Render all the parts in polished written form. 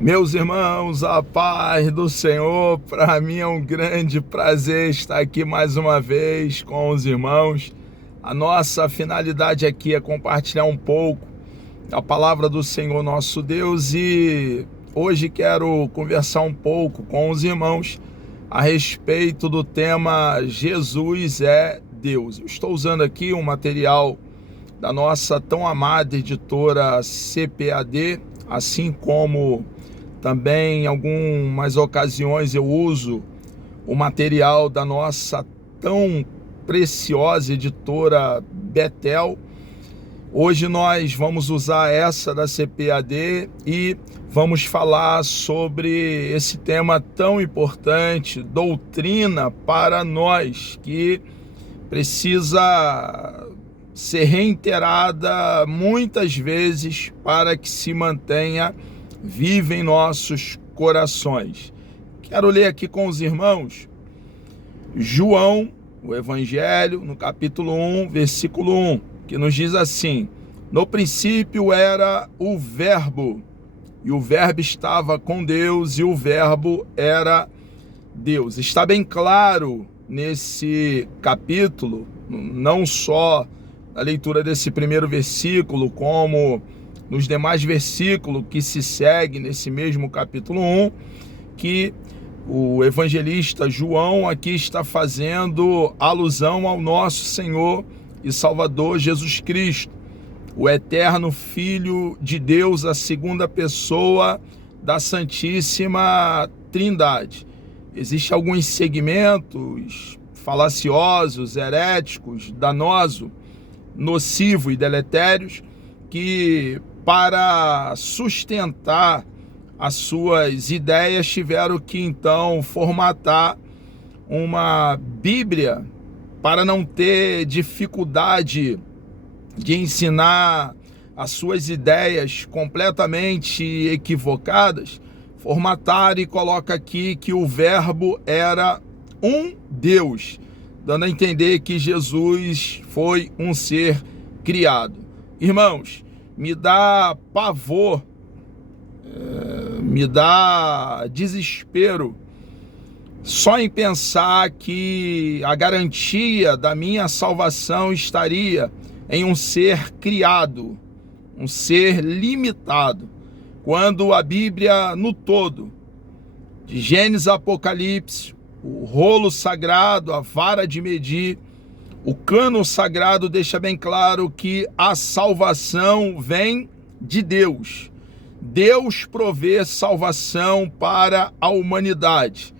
Meus irmãos, a paz do Senhor, para mim é um grande prazer estar aqui mais uma vez com os irmãos. A nossa finalidade aqui é compartilhar um pouco da palavra do Senhor nosso Deus e hoje quero conversar um pouco com os irmãos a respeito do tema Jesus é Deus. Eu estou usando aqui um material da nossa tão amada editora CPAD, assim como também em algumas ocasiões eu uso o material da nossa tão preciosa editora Betel. Hoje nós vamos usar essa da CPAD e vamos falar sobre esse tema tão importante, doutrina para nós, que precisa ser reiterada muitas vezes para que se mantenha viva em nossos corações. Quero ler aqui com os irmãos João, o Evangelho, no capítulo 1, versículo 1, que nos diz assim: no princípio era o Verbo, e o Verbo estava com Deus, e o Verbo era Deus. Está bem claro nesse capítulo, não só a leitura desse primeiro versículo, como nos demais versículos que se seguem nesse mesmo capítulo 1, que o evangelista João aqui está fazendo alusão ao nosso Senhor e Salvador Jesus Cristo, o eterno Filho de Deus, a segunda pessoa da Santíssima Trindade. Existem alguns segmentos falaciosos, heréticos, danosos, nocivos e deletérios que, para sustentar as suas ideias, tiveram que então formatar uma Bíblia para não ter dificuldade de ensinar as suas ideias completamente equivocadas. Formataram e coloca aqui que o Verbo era um Deus, dando a entender que Jesus foi um ser criado. Irmãos, me dá pavor, me dá desespero só em pensar que a garantia da minha salvação estaria em um ser criado, um ser limitado, quando a Bíblia no todo, de Gênesis a Apocalipse, o rolo sagrado, a vara de medir, o cano sagrado deixa bem claro que a salvação vem de Deus. Deus provê salvação para a humanidade.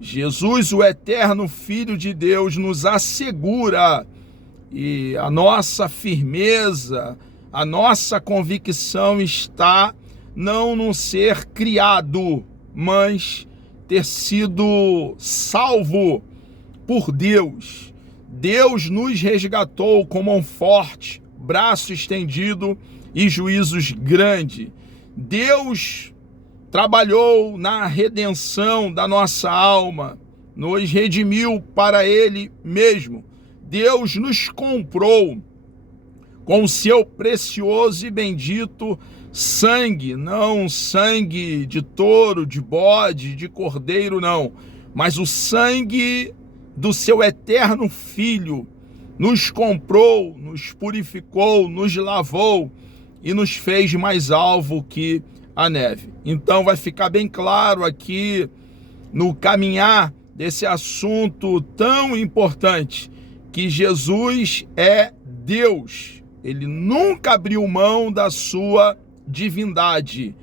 Jesus, o eterno Filho de Deus, nos assegura, e a nossa firmeza, a nossa convicção está não num ser criado, mas ter sido salvo por Deus. Deus nos resgatou com mão forte, braço estendido e juízos grandes. Deus trabalhou na redenção da nossa alma, nos redimiu para Ele mesmo. Deus nos comprou com o seu precioso e bendito sangue, não sangue de touro, de bode, de cordeiro, não, mas o sangue do seu eterno Filho. Nos comprou, nos purificou, nos lavou e nos fez mais alvo que a neve. Então vai ficar bem claro aqui no caminhar desse assunto tão importante que Jesus é Deus. Ele nunca abriu mão da sua divindade.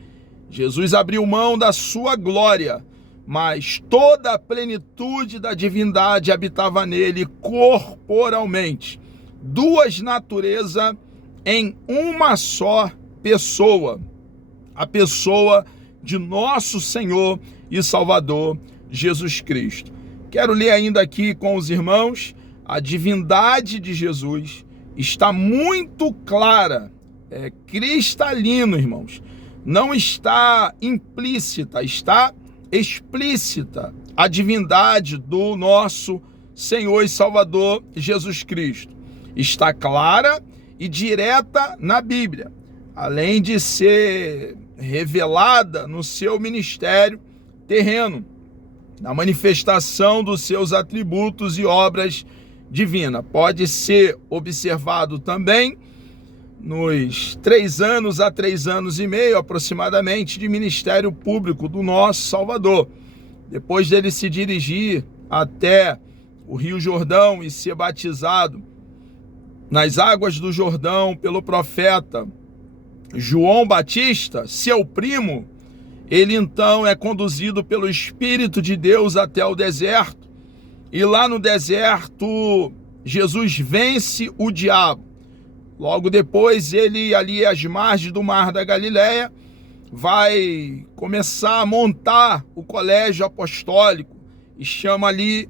Jesus abriu mão da sua glória, mas toda a plenitude da divindade habitava nele corporalmente. Duas naturezas em uma só pessoa. A pessoa de nosso Senhor e Salvador Jesus Cristo. Quero ler ainda aqui com os irmãos: a divindade de Jesus está muito clara, cristalino, irmãos. Não está implícita, está explícita a divindade do nosso Senhor e Salvador Jesus Cristo. Está clara e direta na Bíblia, além de ser revelada no seu ministério terreno, na manifestação dos seus atributos e obras divinas. Pode ser observado também nos 3 anos a 3 anos e meio aproximadamente de ministério público do nosso Salvador. Depois dele se dirigir até o Rio Jordão e ser batizado nas águas do Jordão pelo profeta João Batista, seu primo, ele então é conduzido pelo Espírito de Deus até o deserto, e lá no deserto Jesus vence o diabo. Logo depois ele, ali às margens do Mar da Galileia, vai começar a montar o colégio apostólico e chama ali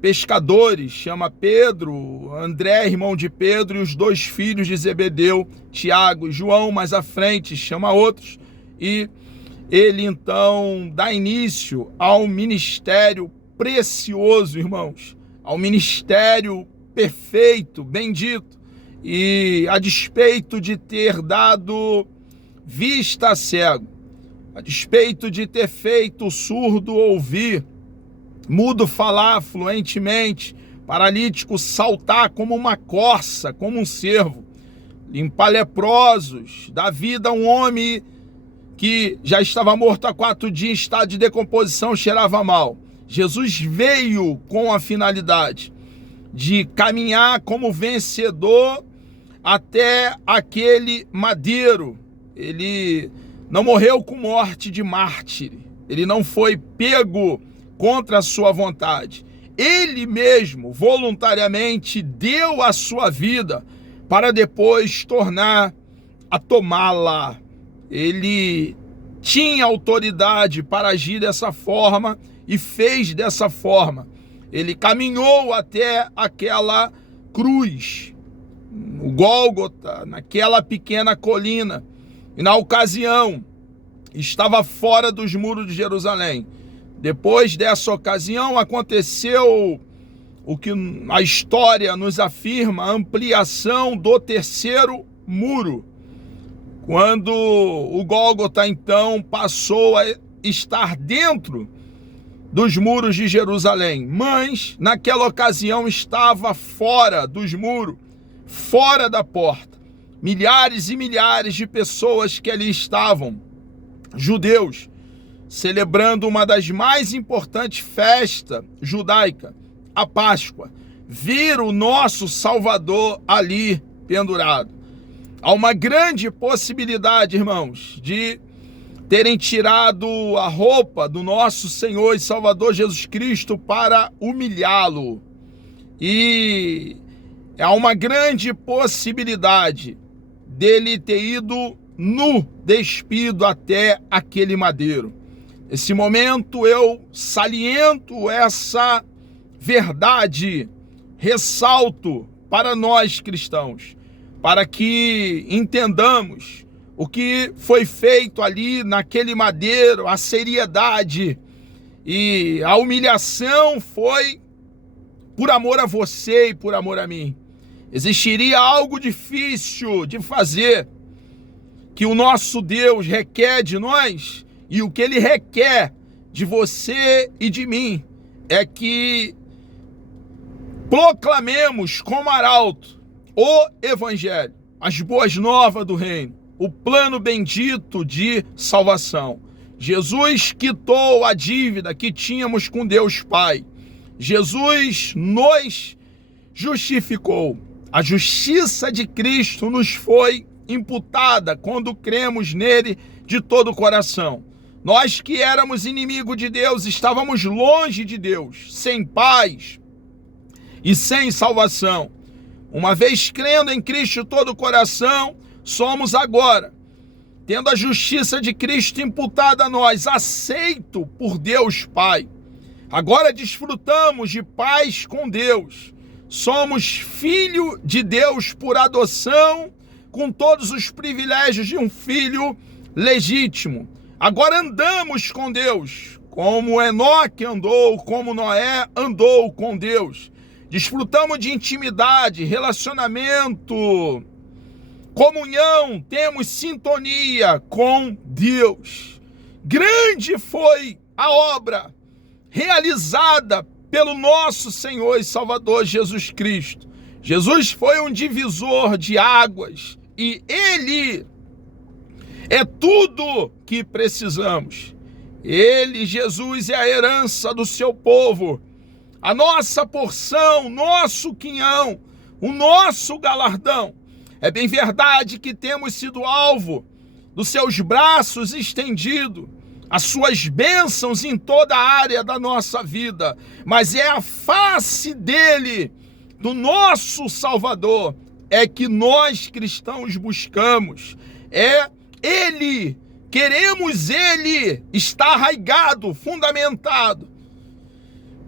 pescadores, chama Pedro, André, irmão de Pedro, e os 2 filhos de Zebedeu, Tiago e João. Mais à frente chama outros, e ele então dá início ao ministério precioso, irmãos, ao ministério perfeito, bendito. E a despeito de ter dado vista a cego, a despeito de ter feito o surdo ouvir, mudo falar fluentemente, paralítico saltar como uma corça, como um cervo, limpar leprosos, dar vida a um homem que já estava morto há 4 dias, em estado de decomposição, cheirava mal. Jesus veio com a finalidade de caminhar como vencedor até aquele madeiro. Ele não morreu com morte de mártir, ele não foi pego contra a sua vontade. Ele mesmo voluntariamente deu a sua vida para depois tornar a tomá-la. Ele tinha autoridade para agir dessa forma e fez dessa forma. Ele caminhou até aquela cruz, o Gólgota, naquela pequena colina, e na ocasião estava fora dos muros de Jerusalém. Depois dessa ocasião aconteceu o que a história nos afirma, a ampliação do 3º muro, quando o Gólgota então passou a estar dentro dos muros de Jerusalém, mas naquela ocasião estava fora dos muros, fora da porta. Milhares e milhares de pessoas que ali estavam, judeus, celebrando uma das mais importantes festas judaicas, a Páscoa, viram o nosso Salvador ali pendurado. Há uma grande possibilidade, irmãos, de terem tirado a roupa do nosso Senhor e Salvador Jesus Cristo para humilhá-lo. E há uma grande possibilidade dele ter ido nu, despido até aquele madeiro. Nesse momento eu saliento essa verdade, ressalto para nós cristãos, para que entendamos o que foi feito ali naquele madeiro, a seriedade e a humilhação foi por amor a você e por amor a mim. Existiria algo difícil de fazer que o nosso Deus requer de nós, e o que Ele requer de você e de mim é que proclamemos como arauto o Evangelho, as boas novas do reino, o plano bendito de salvação. Jesus quitou a dívida que tínhamos com Deus Pai. Jesus nos justificou. A justiça de Cristo nos foi imputada quando cremos nele de todo o coração. Nós que éramos inimigos de Deus, estávamos longe de Deus, sem paz e sem salvação. Uma vez crendo em Cristo de todo o coração, somos agora, tendo a justiça de Cristo imputada a nós, aceito por Deus Pai. Agora desfrutamos de paz com Deus. Somos filho de Deus por adoção, com todos os privilégios de um filho legítimo. Agora andamos com Deus, como Enoque andou, como Noé andou com Deus. Desfrutamos de intimidade, relacionamento comunhão, temos sintonia com Deus. Grande foi a obra realizada pelo nosso Senhor e Salvador Jesus Cristo. Jesus foi um divisor de águas e Ele é tudo que precisamos. Ele, Jesus, é a herança do seu povo, a nossa porção, nosso quinhão, o nosso galardão. É bem verdade que temos sido alvo dos seus braços estendidos, as suas bênçãos em toda a área da nossa vida, mas é a face dele, do nosso Salvador, é que nós cristãos buscamos. É ele, queremos ele, está arraigado, fundamentado,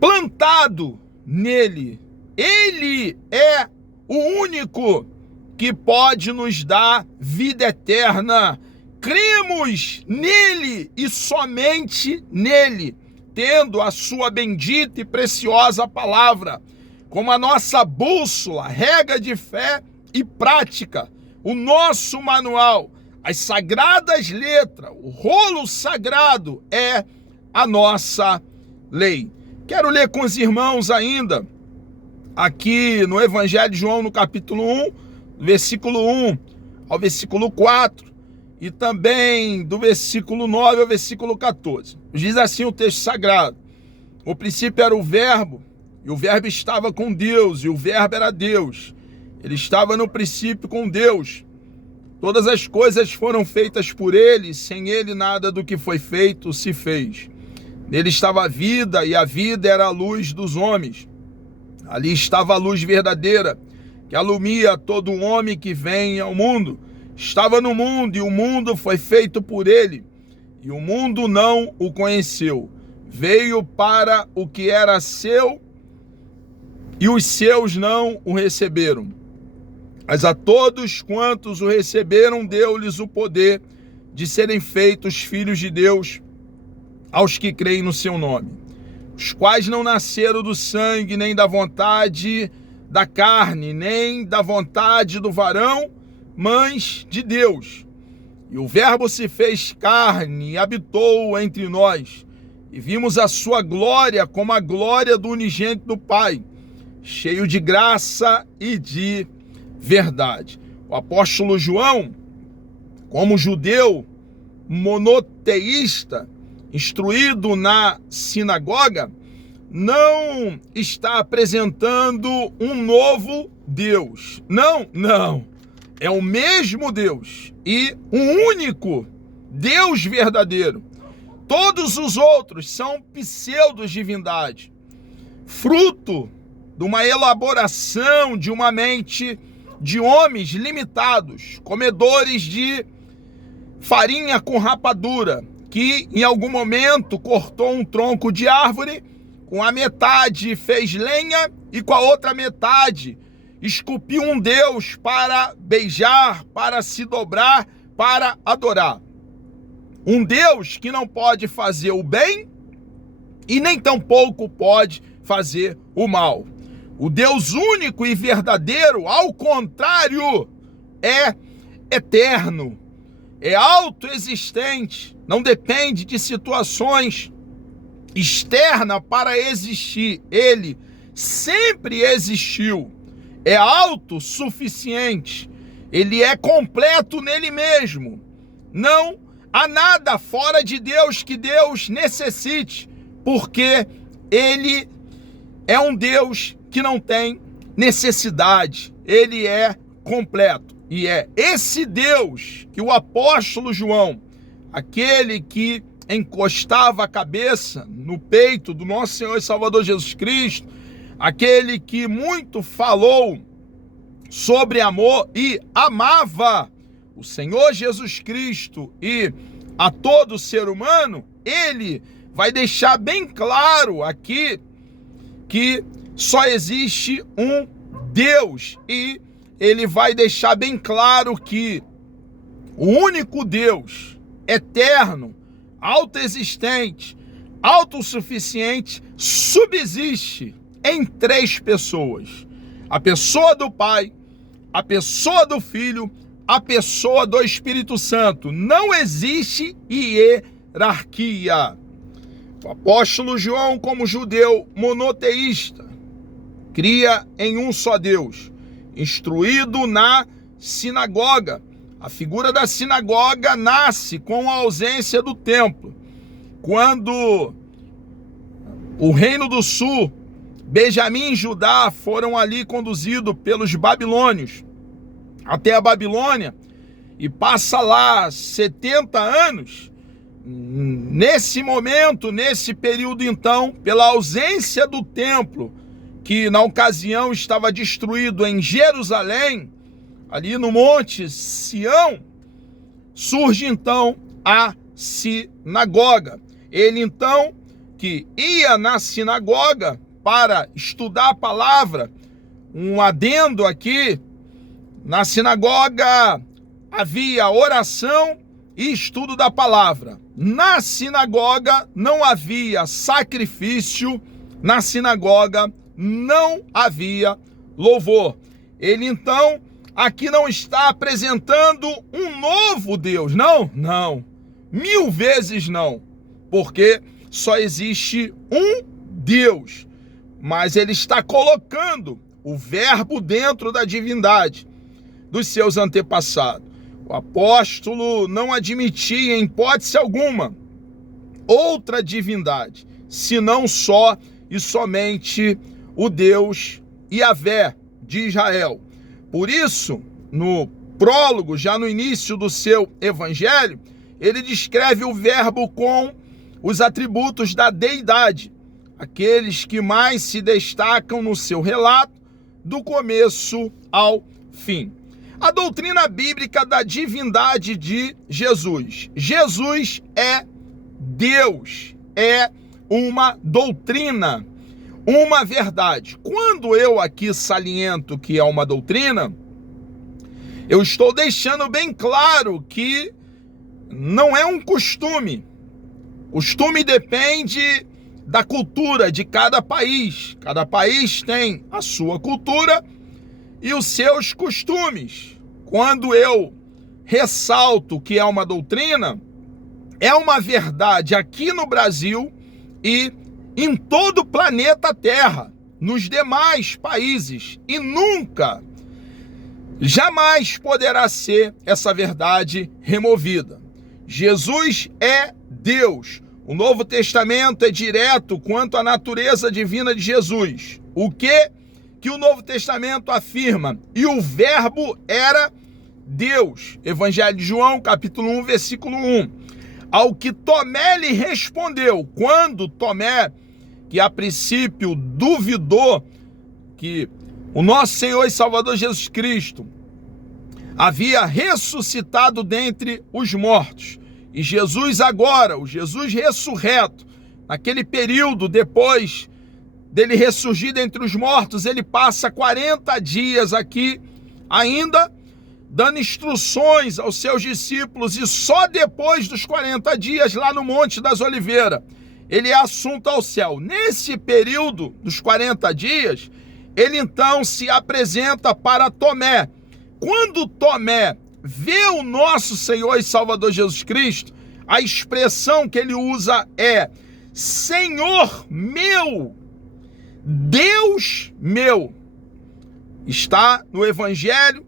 plantado nele. Ele é o único que pode nos dar vida eterna. Cremos nele e somente nele, tendo a sua bendita e preciosa palavra como a nossa bússola, regra de fé e prática, o nosso manual, as sagradas letras, o rolo sagrado é a nossa lei. Quero ler com os irmãos ainda, aqui no Evangelho de João, no capítulo 1, do versículo 1 ao versículo 4, e também do versículo 9 ao versículo 14. Diz assim o texto sagrado: o princípio era o verbo, e o verbo estava com Deus, e o verbo era Deus. Ele estava no princípio com Deus. Todas as coisas foram feitas por ele, sem ele nada do que foi feito se fez. Nele estava a vida, e a vida era a luz dos homens. Ali estava a luz verdadeira, que alumia todo homem que vem ao mundo. Estava no mundo, e o mundo foi feito por ele, e o mundo não o conheceu. Veio para o que era seu, e os seus não o receberam. Mas a todos quantos o receberam, deu-lhes o poder de serem feitos filhos de Deus, aos que creem no seu nome, os quais não nasceram do sangue, nem da vontade da carne, nem da vontade do varão, mas de Deus. E o verbo se fez carne e habitou entre nós, e vimos a sua glória como a glória do unigênito do Pai, cheio de graça e de verdade. O apóstolo João, como judeu monoteísta, instruído na sinagoga, não está apresentando um novo Deus. Não. É o mesmo Deus e um único Deus verdadeiro. Todos os outros são pseudo-divindade, fruto de uma elaboração de uma mente de homens limitados, comedores de farinha com rapadura, que em algum momento cortou um tronco de árvore, com a metade fez lenha e com a outra metade esculpiu um Deus para beijar, para se dobrar, para adorar. Um Deus que não pode fazer o bem e nem tampouco pode fazer o mal. O Deus único e verdadeiro, ao contrário, é eterno, é autoexistente, não depende de situações externas para existir. Ele sempre existiu, é autossuficiente, ele é completo nele mesmo. Não há nada fora de Deus que Deus necessite, porque ele é um Deus que não tem necessidade, ele é completo. E é esse Deus que o apóstolo João, aquele que encostava a cabeça no peito do nosso Senhor e Salvador Jesus Cristo, aquele que muito falou sobre amor e amava o Senhor Jesus Cristo e a todo ser humano, ele vai deixar bem claro aqui que só existe um Deus, e ele vai deixar bem claro que o único Deus, eterno, autoexistente, autossuficiente, subsiste em três pessoas: a pessoa do Pai, a pessoa do Filho, a pessoa do Espírito Santo. Não existe hierarquia. O apóstolo João, como judeu monoteísta, cria em um só Deus, instruído na sinagoga. A figura da sinagoga nasce com a ausência do templo. Quando o Reino do Sul, Benjamim e Judá foram ali conduzidos pelos babilônios até a Babilônia, e passa lá 70 anos, nesse momento, nesse período então, pela ausência do templo, que na ocasião estava destruído em Jerusalém, ali no Monte Sião, surge então a sinagoga. Ele então, que ia na sinagoga para estudar a palavra, um adendo aqui, na sinagoga havia oração e estudo da palavra. Na sinagoga não havia sacrifício, na sinagoga não havia louvor. Ele então aqui não está apresentando um novo Deus, não, 1000 vezes não, porque só existe um Deus, mas ele está colocando o verbo dentro da divindade dos seus antepassados. O apóstolo não admitia em hipótese alguma outra divindade, senão só e somente o Deus Yahvé de Israel. Por isso, no prólogo, já no início do seu evangelho, ele descreve o verbo com os atributos da deidade, aqueles que mais se destacam no seu relato, do começo ao fim. A doutrina bíblica da divindade de Jesus. Jesus é Deus, é uma doutrina, uma verdade. Quando eu aqui saliento que é uma doutrina, eu estou deixando bem claro que não é um costume. Costume depende da cultura de cada país. Cada país tem a sua cultura e os seus costumes. Quando eu ressalto que é uma doutrina, é uma verdade aqui no Brasil e em todo o planeta Terra, nos demais países, e nunca, jamais poderá ser essa verdade removida. Jesus é Deus. O Novo Testamento é direto quanto à natureza divina de Jesus. O que o Novo Testamento afirma? E o verbo era Deus. Evangelho de João, capítulo 1, versículo 1. Ao que Tomé lhe respondeu, quando Tomé, que a princípio duvidou que o nosso Senhor e Salvador Jesus Cristo havia ressuscitado dentre os mortos, e Jesus agora, o Jesus ressurreto, naquele período depois dele ressurgir dentre os mortos, ele passa 40 dias aqui ainda dando instruções aos seus discípulos, e só depois dos 40 dias lá no Monte das Oliveiras ele é assunto ao céu. Nesse período dos 40 dias, ele então se apresenta para Tomé. Quando Tomé vê o nosso Senhor e Salvador Jesus Cristo, a expressão que ele usa é: Senhor meu, Deus meu. Está no Evangelho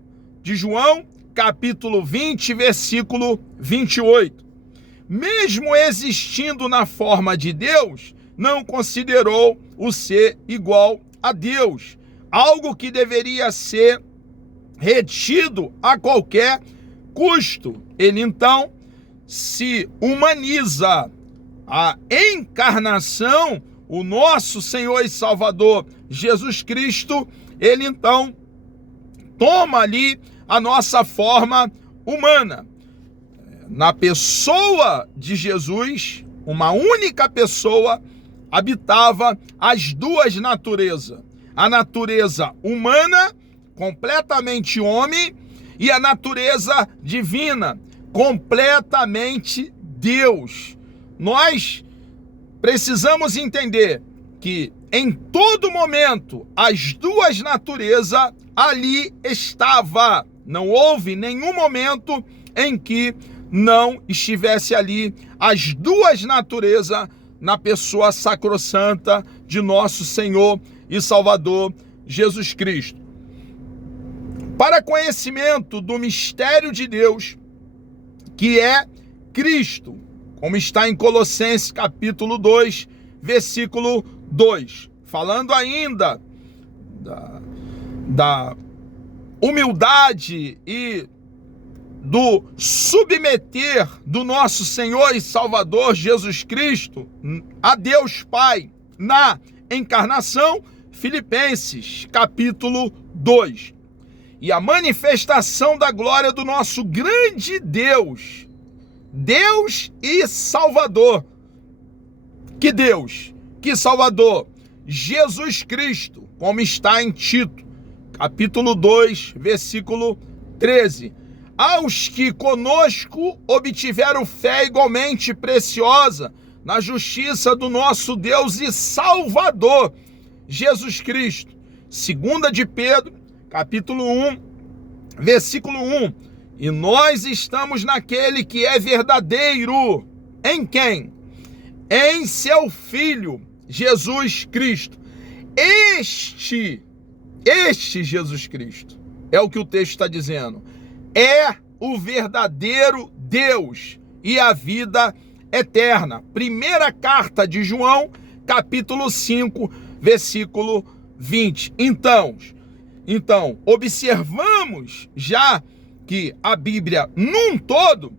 de João, capítulo 20, versículo 28. Mesmo existindo na forma de Deus, não considerou o ser igual a Deus, algo que deveria ser retido a qualquer custo. Ele então se humaniza. A encarnação, o nosso Senhor e Salvador Jesus Cristo, ele então toma ali a nossa forma humana. Na pessoa de Jesus, uma única pessoa habitava as duas naturezas. A natureza humana, completamente homem, e a natureza divina, completamente Deus. Nós precisamos entender que em todo momento as duas naturezas ali estava. Não houve nenhum momento em que não estivesse ali as duas naturezas na pessoa sacrossanta de nosso Senhor e Salvador Jesus Cristo. Para conhecimento do mistério de Deus, que é Cristo, como está em Colossenses capítulo 2, versículo 2, falando ainda da humildade e do submeter do nosso Senhor e Salvador Jesus Cristo a Deus Pai na encarnação, Filipenses capítulo 2. E a manifestação da glória do nosso grande Deus, Deus e Salvador. Que Deus, que Salvador, Jesus Cristo, como está em Tito, capítulo 2, versículo 13. Aos que conosco obtiveram fé igualmente preciosa na justiça do nosso Deus e Salvador, Jesus Cristo. 2 de Pedro, capítulo 1, versículo 1. E nós estamos naquele que é verdadeiro. Em quem? Em seu Filho, Jesus Cristo. Este Jesus Cristo, é o que o texto está dizendo, é o verdadeiro Deus e a vida eterna. Primeira carta de João, capítulo 5, versículo 20. Então, observamos já que a Bíblia, num todo,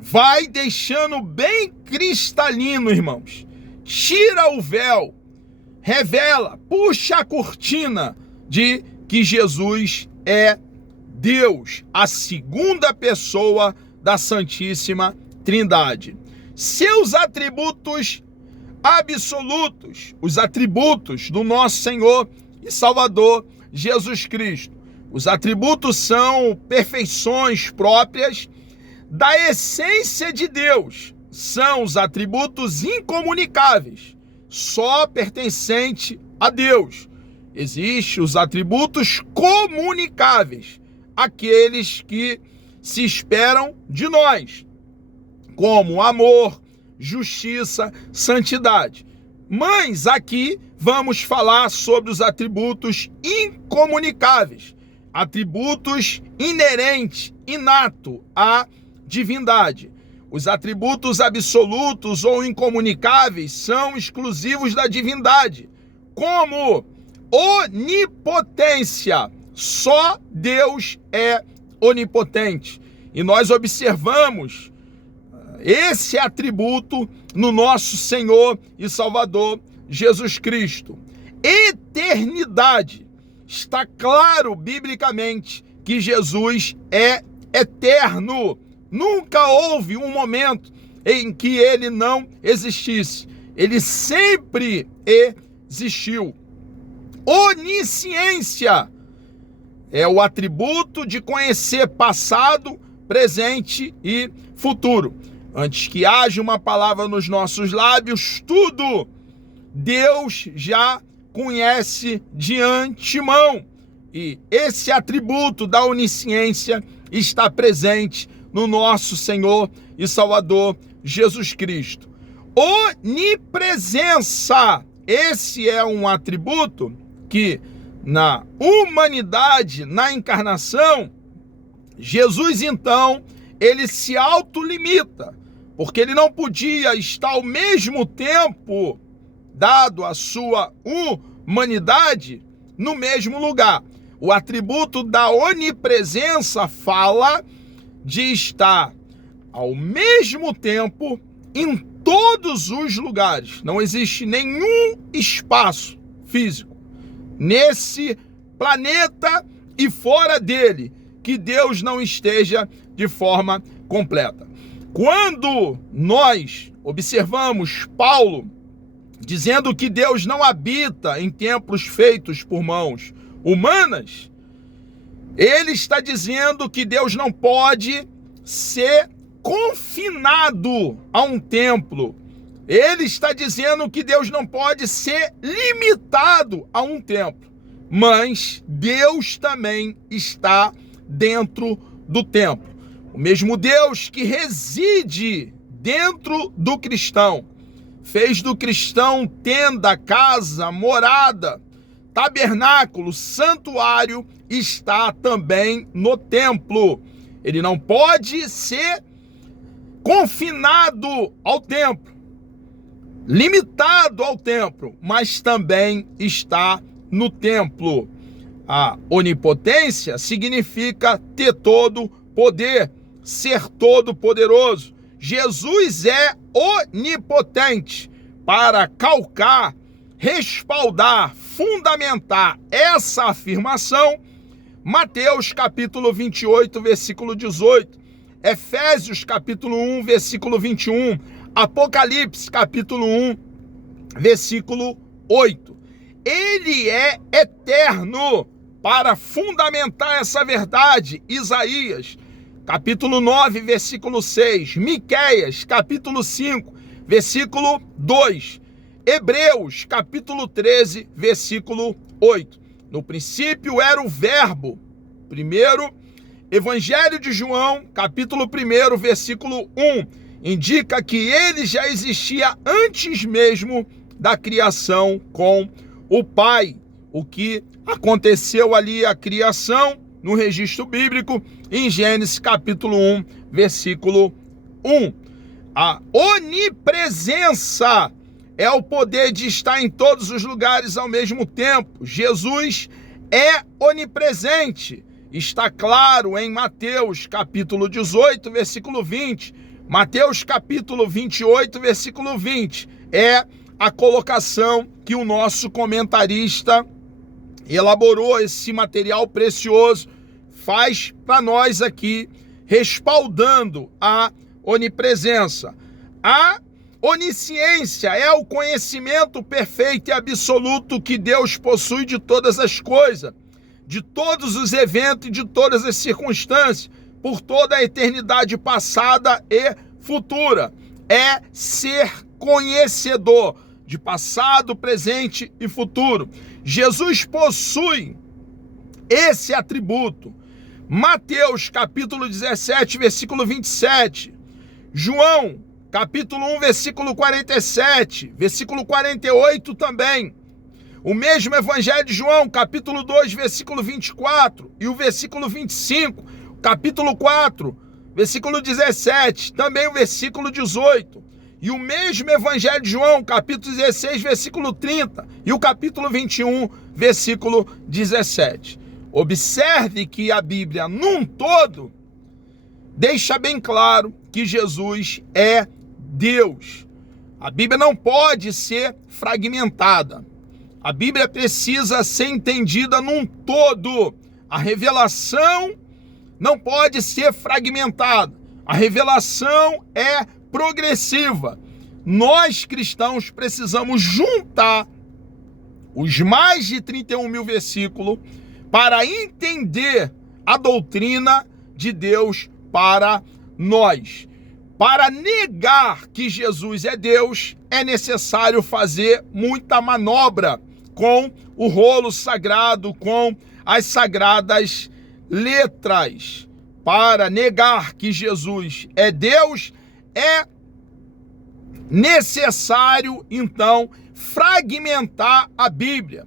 vai deixando bem cristalino, irmãos. Tira o véu, revela, puxa a cortina de que Jesus é Deus, a segunda pessoa da Santíssima Trindade. Seus atributos absolutos, os atributos do nosso Senhor e Salvador Jesus Cristo. Os atributos são perfeições próprias da essência de Deus. São os atributos incomunicáveis, só pertencente a Deus. Existem os atributos comunicáveis, aqueles que se esperam de nós, como amor, justiça, santidade. Mas aqui vamos falar sobre os atributos incomunicáveis, atributos inerentes, inato à divindade. Os atributos absolutos ou incomunicáveis são exclusivos da divindade, como onipotência. Só Deus é onipotente. E nós observamos esse atributo no nosso Senhor e Salvador Jesus Cristo. Eternidade. Está claro biblicamente que Jesus é eterno. Nunca houve um momento em que ele não existisse. Ele sempre existiu. Onisciência é o atributo de conhecer passado, presente e futuro. Antes que haja uma palavra nos nossos lábios, tudo Deus já conhece de antemão. E esse atributo da onisciência está presente no nosso Senhor e Salvador Jesus Cristo. Onipresença. Esse é um atributo que na humanidade, na encarnação, Jesus então, ele se autolimita, porque ele não podia estar ao mesmo tempo, dado a sua humanidade, no mesmo lugar. O atributo da onipresença fala de estar ao mesmo tempo em todos os lugares. Não existe nenhum espaço físico nesse planeta e fora dele que Deus não esteja de forma completa. Quando nós observamos Paulo dizendo que Deus não habita em templos feitos por mãos humanas, ele está dizendo que Deus não pode ser confinado a um templo. Ele está dizendo que Deus não pode ser limitado a um templo. Mas Deus também está dentro do templo. O mesmo Deus que reside dentro do cristão, fez do cristão tenda, casa, morada, tabernáculo, santuário, está também no templo. Ele não pode ser confinado ao templo, limitado ao templo, mas também está no templo. A onipotência significa ter todo poder, ser todo poderoso. Jesus é onipotente. Para calcar, respaldar, fundamentar essa afirmação, Mateus capítulo 28, versículo 18, Efésios capítulo 1, versículo 21, Apocalipse capítulo 1, versículo 8. Ele é eterno para fundamentar essa verdade. Isaías capítulo 9, versículo 6, Miqueias capítulo 5, versículo 2, Hebreus capítulo 13, versículo 8. No princípio era o verbo. Primeiro, Evangelho de João, capítulo 1, versículo 1, indica que ele já existia antes mesmo da criação com o Pai. O que aconteceu ali, a criação, no registro bíblico, em Gênesis capítulo 1, versículo 1. A onipresença é o poder de estar em todos os lugares ao mesmo tempo. Jesus é onipresente. Está claro em Mateus capítulo 18, versículo 20. Mateus capítulo 28, versículo 20. É a colocação que o nosso comentarista elaborou, esse material precioso, faz para nós aqui, respaldando a onipresença. A onisciência é o conhecimento perfeito e absoluto que Deus possui de todas as coisas, de todos os eventos e de todas as circunstâncias, por toda a eternidade passada e futura. É ser conhecedor de passado, presente e futuro. Jesus possui esse atributo. Mateus capítulo 17, versículo 27. João capítulo 1, versículo 47, versículo 48 também. O mesmo Evangelho de João, capítulo 2, versículo 24 e o versículo 25, capítulo 4, versículo 17, também o versículo 18. E o mesmo Evangelho de João, capítulo 16, versículo 30 e o capítulo 21, versículo 17. Observe que a Bíblia, num todo, deixa bem claro que Jesus é Deus. A Bíblia não pode ser fragmentada. A Bíblia precisa ser entendida num todo. A revelação não pode ser fragmentada. A revelação é progressiva. Nós cristãos precisamos juntar os mais de 31 mil versículos para entender a doutrina de Deus para nós. Para negar que Jesus é Deus, é necessário fazer muita manobra com o rolo sagrado, com as sagradas letras. Para negar que Jesus é Deus, é necessário, então, fragmentar a Bíblia.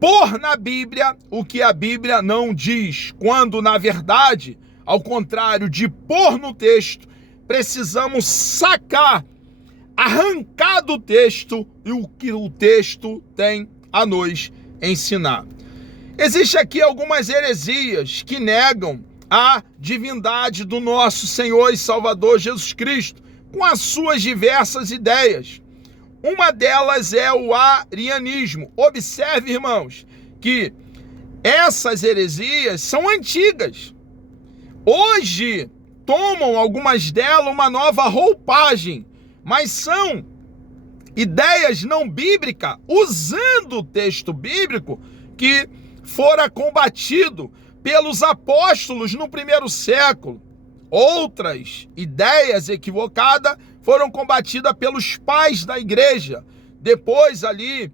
Pôr na Bíblia o que a Bíblia não diz, quando, na verdade, ao contrário de pôr no texto, precisamos sacar, arrancar do texto o que o texto tem a nos ensinar. Existem aqui algumas heresias que negam a divindade do nosso Senhor e Salvador Jesus Cristo, com as suas diversas ideias. Uma delas é o arianismo. Observe, irmãos, que essas heresias são antigas. Hoje, tomam algumas delas uma nova roupagem, mas são ideias não bíblicas, usando o texto bíblico que fora combatido pelos apóstolos no primeiro século. Outras ideias equivocadas foram combatidas pelos pais da igreja, depois ali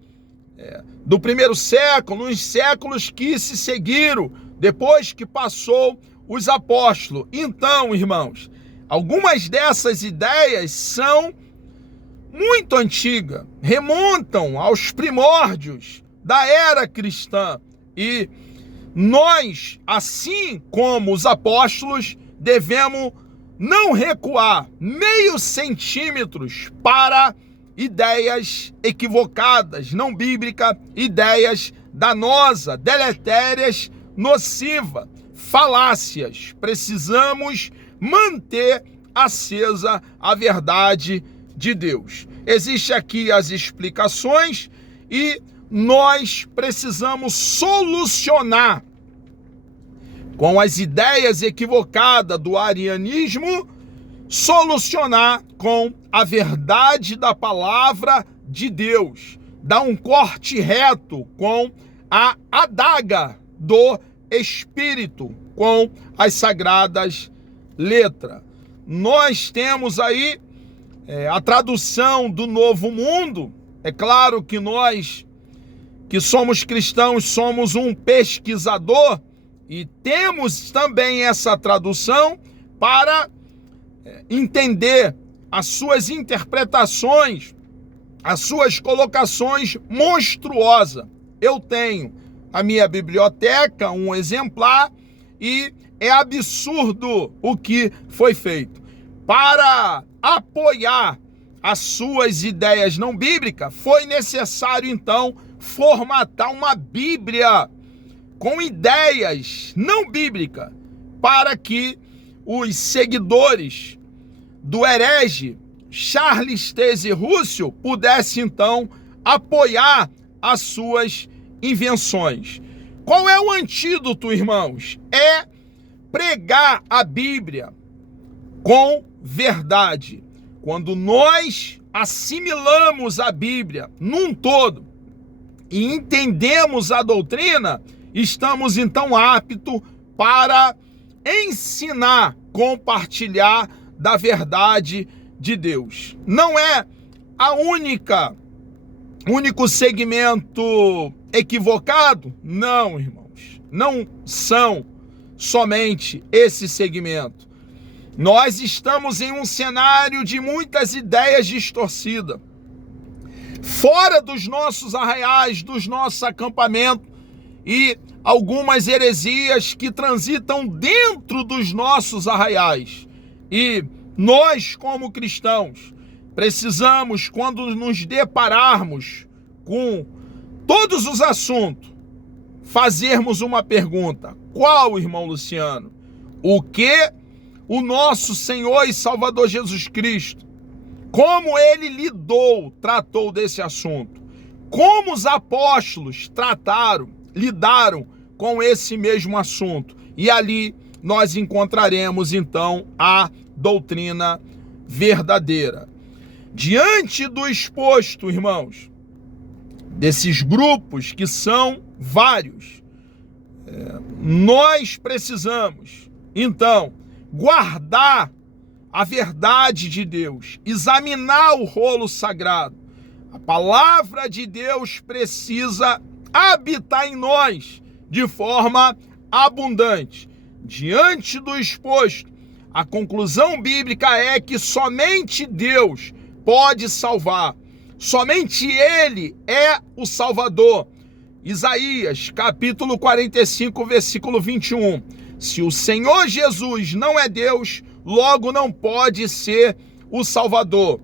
do primeiro século, nos séculos que se seguiram, depois que passou os apóstolos. Então, irmãos, algumas dessas ideias são muito antigas, remontam aos primórdios da era cristã. E nós, assim como os apóstolos, devemos não recuar meio centímetros para ideias equivocadas, não bíblicas, ideias danosas, deletérias, nocivas, falácias. Precisamos manter acesa a verdade de Deus. Existem aqui as explicações e nós precisamos solucionar com as ideias equivocadas do arianismo, solucionar com a verdade da palavra de Deus, dar um corte reto com a adaga do Espírito, com as sagradas letras. Nós temos aí a tradução do Novo Mundo. É claro que nós, que somos cristãos, somos um pesquisador e temos também essa tradução para entender as suas interpretações, as suas colocações monstruosas. Eu tenho a minha biblioteca, um exemplar, e é absurdo o que foi feito. Para apoiar as suas ideias não bíblicas, foi necessário então formatar uma Bíblia com ideias não bíblicas, para que os seguidores do herege Charles Taze Russell pudessem então apoiar as suas invenções. Qual é o antídoto, irmãos? É pregar a Bíblia com verdade. Quando nós assimilamos a Bíblia num todo e entendemos a doutrina, estamos então aptos para ensinar, compartilhar da verdade de Deus. Não é a único segmento equivocado? Não, irmãos. Não são somente esse segmento. Nós estamos em um cenário de muitas ideias distorcidas. Fora dos nossos arraiais, dos nossos acampamentos, e algumas heresias que transitam dentro dos nossos arraiais. E nós, como cristãos, precisamos, quando nos depararmos com todos os assuntos, fazermos uma pergunta. Qual, irmão Luciano? O que o nosso Senhor e Salvador Jesus Cristo, como ele tratou desse assunto? Como os apóstolos lidaram com esse mesmo assunto? E ali nós encontraremos então a doutrina verdadeira. Diante do exposto, irmãos, desses grupos que são vários, nós precisamos então guardar a verdade de Deus, examinar o rolo sagrado. A palavra de Deus precisa habitar em nós de forma abundante. Diante do exposto, a conclusão bíblica é que somente Deus pode salvar. Somente Ele é o Salvador. Isaías, capítulo 45, versículo 21. Se o Senhor Jesus não é Deus, logo não pode ser o Salvador.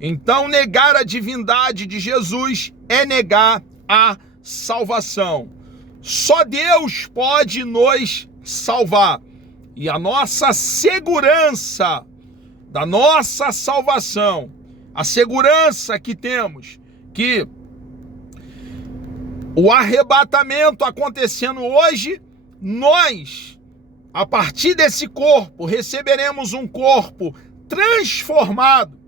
Então, negar a divindade de Jesus é negar a salvação. Só Deus pode nos salvar. E a nossa segurança da nossa salvação, a segurança que temos, que o arrebatamento acontecendo hoje, nós, a partir desse corpo, receberemos um corpo transformado.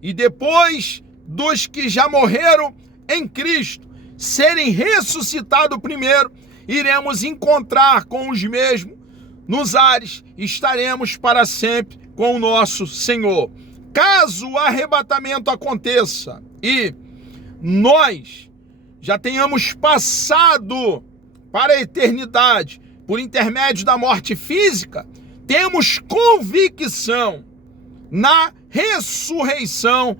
E depois dos que já morreram em Cristo serem ressuscitados primeiro, iremos encontrar com os mesmos nos ares, estaremos para sempre com o nosso Senhor. Caso o arrebatamento aconteça e nós já tenhamos passado para a eternidade, por intermédio da morte física, temos convicção na ressurreição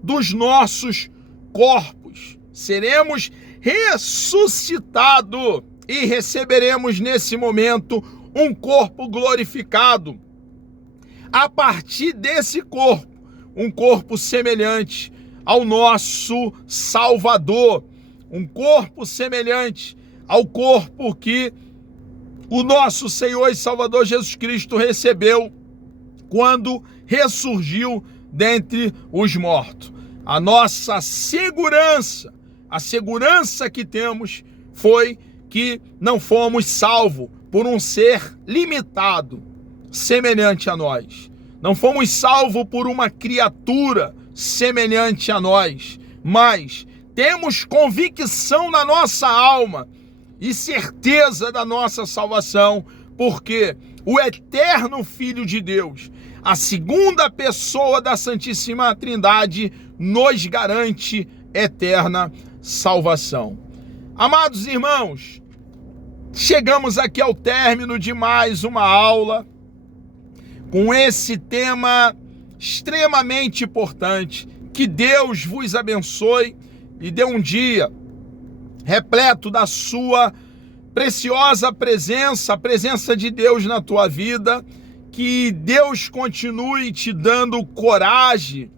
dos nossos corpos. Seremos ressuscitados e receberemos nesse momento um corpo glorificado. A partir desse corpo, um corpo semelhante ao nosso Salvador, um corpo semelhante ao corpo que o nosso Senhor e Salvador Jesus Cristo recebeu quando ressurgiu dentre os mortos. A nossa segurança, a segurança que temos foi que não fomos salvos por um ser limitado, semelhante a nós. Não fomos salvos por uma criatura semelhante a nós, mas temos convicção na nossa alma e certeza da nossa salvação, porque o eterno Filho de Deus, a segunda pessoa da Santíssima Trindade, nos garante eterna salvação. Amados irmãos, chegamos aqui ao término de mais uma aula com esse tema extremamente importante. Que Deus vos abençoe e dê um dia repleto da sua preciosa presença, a presença de Deus na tua vida. Que Deus continue te dando coragem,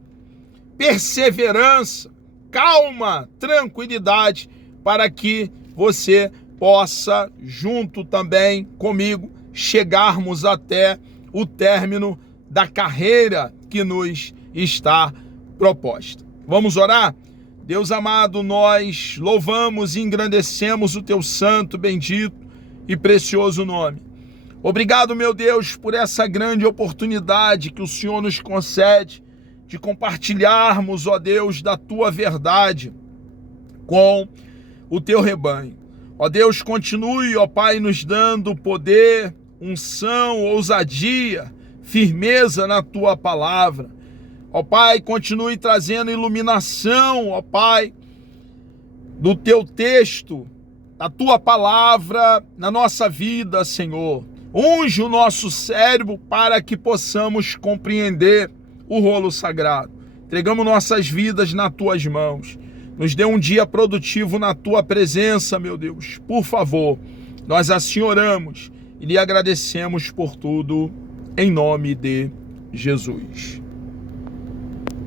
perseverança, calma, tranquilidade, para que você possa, junto também comigo, chegarmos até o término da carreira que nos está proposta. Vamos orar? Deus amado, nós louvamos e engrandecemos o teu santo, bendito e precioso nome. Obrigado, meu Deus, por essa grande oportunidade que o Senhor nos concede de compartilharmos, ó Deus, da tua verdade com o teu rebanho. Ó Deus, continue, ó Pai, nos dando poder, unção, ousadia, firmeza na tua palavra. Ó Pai, continue trazendo iluminação, ó Pai, do teu texto, da tua palavra na nossa vida, Senhor. Unge o nosso cérebro para que possamos compreender o rolo sagrado. Entregamos nossas vidas nas tuas mãos. Nos dê um dia produtivo na tua presença, meu Deus. Por favor, nós assim oramos e lhe agradecemos por tudo, em nome de Jesus.